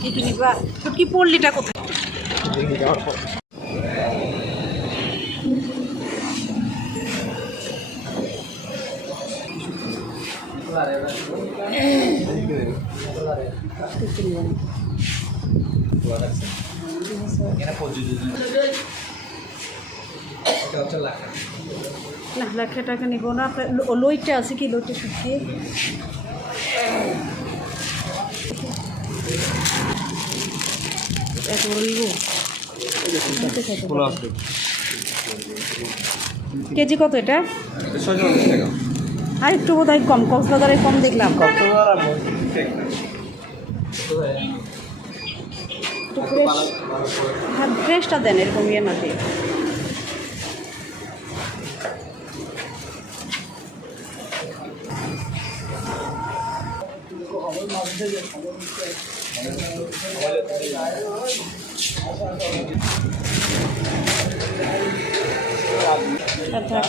শুটকি কিনি বা শুটকি পল্লিটা কোথায়? না লাখা টাকা নিব না। লইটা আছে কি? লইটা শুটকি এত বড় নিব? কেজি কত এটা? আর একটু বোধ হয় কম, কক্সবাজারে কম দেখলাম। হ্যাঁ ফ্রেশটা দেন, এরকম ইয়ে না দিয়ে।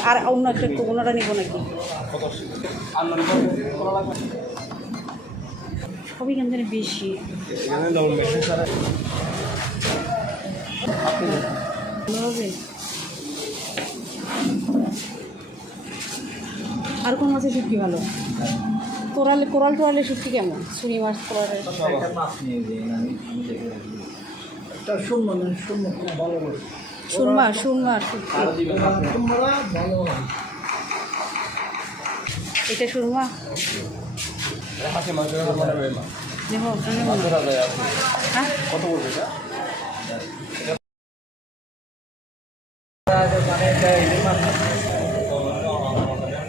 আর অন্য একটা কোনোটা নিব নাকি? সবই কেন জানি বেশি। আর কোন মাছের শুটকি ভালো? কোরাল টোরালের শুটকি কেমন? সুরি মাছ কোরালের সুরমা এটা সুরমা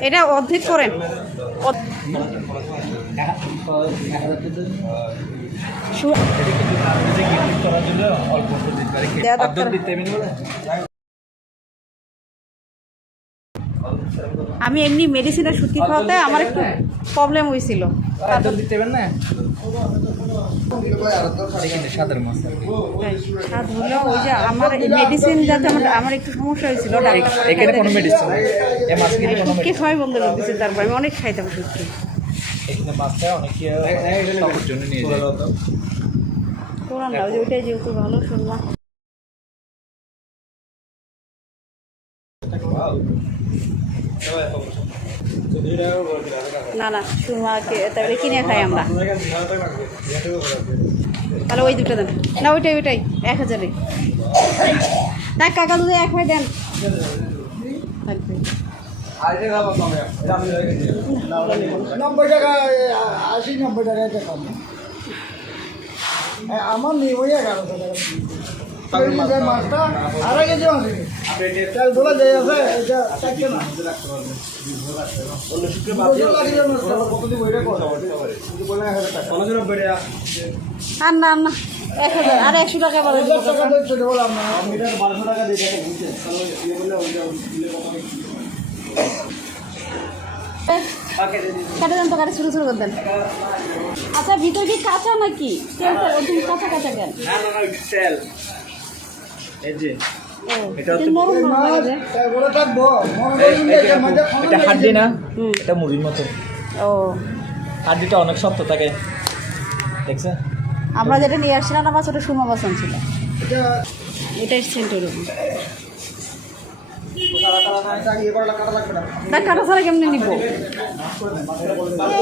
এটা অর্ধেক করেন। আমি এমনি মেডিসিনের শুটকি খাওয়াতে আমার একটু প্রবলেম হয়েছিল। স্বাদ হলো ওই যে আমার মেডিসিন যাতে আমার একটু সমস্যা হয়েছিল। শুটকি খাওয়াই বন্ধ করে দিচ্ছে, তারপর আমি অনেক খাইতাম শুটকি। ওইটাই যেহেতু ভালো শুনলাম। না সুরমাকে তাহলে কিনে খাই আমরা। তাহলে ওই দুটো দেন না, ওইটাই 1000-এ। তাই কাকা দুধে 1 দেন। থাকবে 90 টাকা 80-90 টাকা এটা কম। আমার নেই ওই 1100 টাকা মাছটা। আড়াই কেজি মাছ তেল বলে যাই আছে এটা চারটে না। আর না 1000 আর 100 টাকা বলে কেটে দেন তো, কাটে শুরু করে দেন। আচ্ছা ভিতর কি কাঁচা নাকি? কাঁচা কেন? মুড়ির মতো। ও হাড্ডিটা অনেক শক্ত থাকে, দেখছে? আমরা যেটা নিয়ে আসছিলাম না মাছ, ওটা সুরমা মাছ ছিল। এটাই সেন্টার কাটা ছাড়া কেমনি নিব?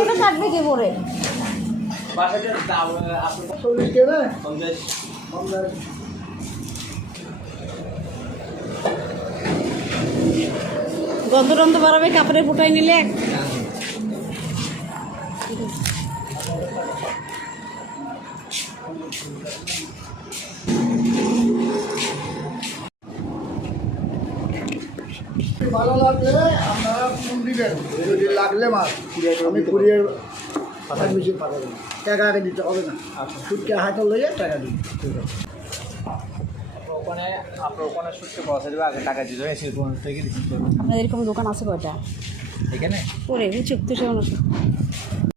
ওটা কাটবে কে করে? গন্ধ টন্ধ বাড়াবে, কাপড়ে ফুটাই নিলে। ভালো লাগলে আপনারা ফোন দিবেন, যদি লাগলে মাছ আমি কুরিয়ার মেশিন পাঠাবেন। টাকা আগে দিতে হবে না, শুটকে হাতে লইয়ে টাকা দিন। ঠিক আছে, আপনার ওখানে শুটকি পাওয়া যাবে, আগে টাকা দিতে হয়। আপনাদের এরকম দোকান আছে কয়টা এখানে? ওরে চুক্তি